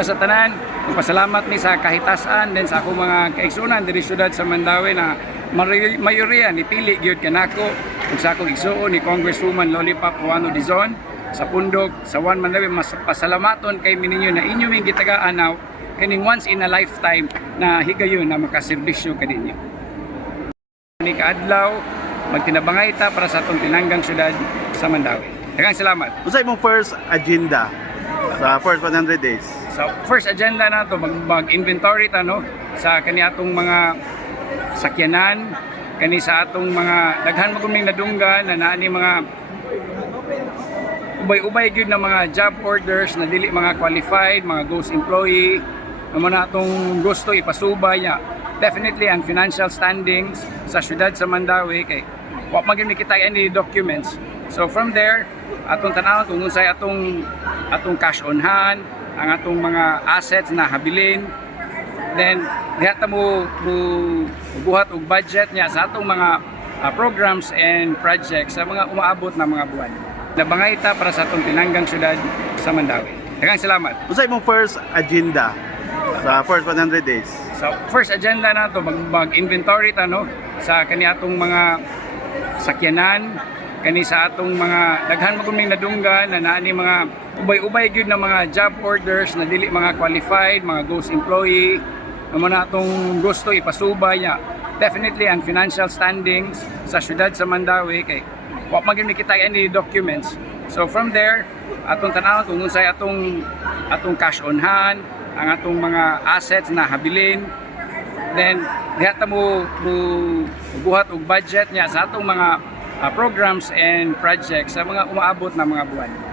Sa tanan, pasalamat mi sa kahitasan din sa akong mga kaigsunan diri syudad sa Mandawi na mayoriya ni pili gyud kanako ug sa akong igsuon ni Congresswoman Lollipop Juano Dizon sa pundok sa One Mandawi mas pasalamaton kay mininyo na inyo ming gitagaan now kining once in a lifetime na higayon na makaserbisyo kaninyo. Ni kaadlaw magtinabangay ta para sa atong tinanggang syudad sa Mandawi. Daghang salamat. Unsa imong first agenda sa first 100 days? Sa first agenda na to mag, mag-inventory ta no sa kani atong mga sakyanan kani sa atong mga daghan maguming nadunggan na naani mga ubay-ubay gyud na mga job orders na dili mga qualified, mga ghost employee na mga atong gusto ipasubay niya. Definitely ang financial standings sa syudad sa Mandawi kay wa gyud kita any documents. So from there, atong tanawon kung unsay atong atong cash on hand, ang atong mga assets na habilin, then diha ta mo mo buhat og budget niya sa atong mga ah, programs and projects sa mga umaabot na mga buwan. Nabangay ta para sa atong tinanggang syudad sa Mandawi. Daghang salamat. Unsa imong first agenda sa first 100 days? Sa first agenda na to mag, mag-inventory ta no sa kani atong mga sakyanan kani sa atong mga daghan maguming nadunggan na naani mga ubay-ubay gyud na mga job orders na dili mga qualified, mga ghost employee na mga atong gusto ipasubay niya. Definitely ang financial standings sa syudad sa Mandawi kay wa gyud kita any documents. So from there, atong tanawon kung unsay atong atong cash on hand, ang atong mga assets na habilin, then diha ta mo, mo buhat og budget niya sa atong mga ah, programs and projects sa mga umaabot na mga buwan.